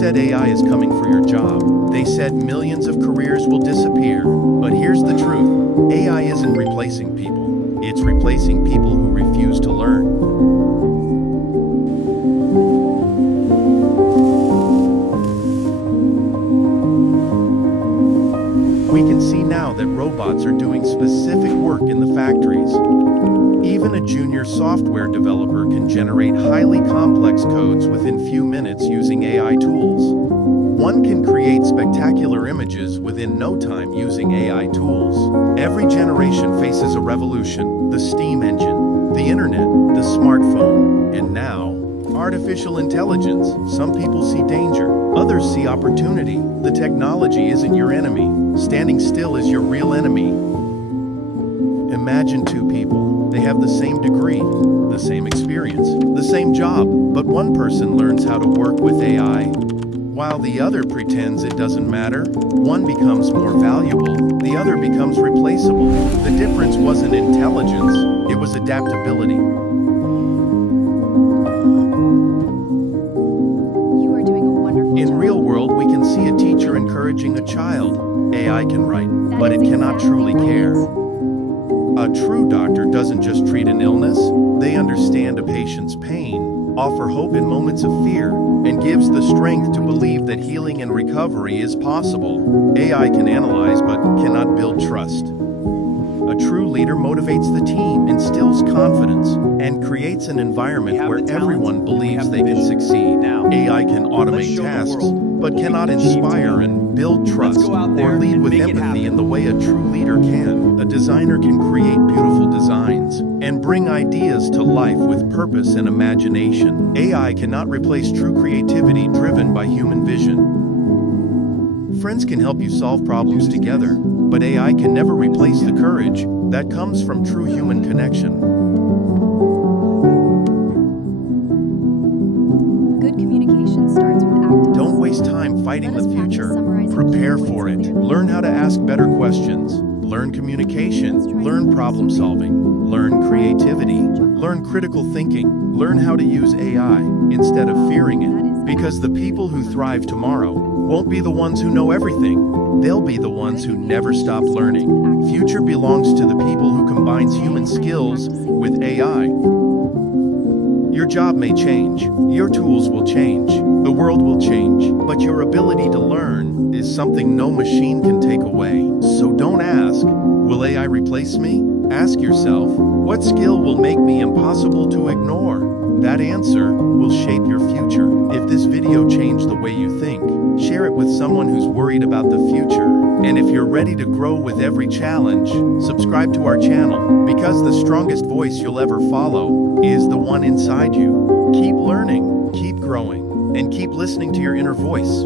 said AI is coming for your job. They said millions of careers will disappear. But here's the truth. AI isn't replacing people. It's replacing people who refuse to learn. We can see now that robots are doing specific work in the factories. Even a junior software developer can generate highly complex codes within few minutes using AI tools. One can create spectacular images within no time using AI tools. Every generation faces a revolution: the steam engine, the internet, the smartphone, and now, artificial intelligence. Some people see danger, others see opportunity. The technology isn't your enemy. Standing still is your real enemy. Imagine two people. They have the same degree, the same experience, the same job, but one person learns how to work with AI, while the other pretends it doesn't matter. One becomes more valuable, the other becomes replaceable. The difference wasn't intelligence, it was adaptability. You are doing a wonderful job. In real world, we can see a teacher encouraging a child. AI can write, but it cannot truly care. A true doctor doesn't just treat an illness, they understand a patient's pain, offer hope in moments of fear, and gives the strength to believe that healing and recovery is possible. AI can analyze but cannot build trust. A true leader motivates the team, instills confidence, and creates an environment where everyone believes they can succeed. AI can automate tasks, but cannot inspire and build trust or lead with empathy in the way a true leader can. A designer can create beautiful designs and bring ideas to life with purpose and imagination. AI cannot replace true creativity driven by human vision. Friends can help you solve problems together, but AI can never replace the courage that comes from true human connection. Good communication starts with active Don't waste time fighting the future. Prepare for it. Learn how to ask better questions. Learn communication. Learn problem solving. Learn creativity. Learn critical thinking. Learn how to use AI instead of fearing it. Because the people who thrive tomorrow won't be the ones who know everything. They'll be the ones who never stop learning. Future belongs to the people who combines human skills with AI. Your job may change, your tools will change, the world will change, but your ability to learn is something no machine can take away. So don't ask, will AI replace me? Ask yourself, what skill will make me impossible to ignore? That answer will shape your future. If this video changed the way you think, share it with someone who's worried about the future. And if you're ready to grow with every challenge, subscribe to our channel, because the strongest voice you'll ever follow is the one inside you. Keep learning, keep growing, and keep listening to your inner voice.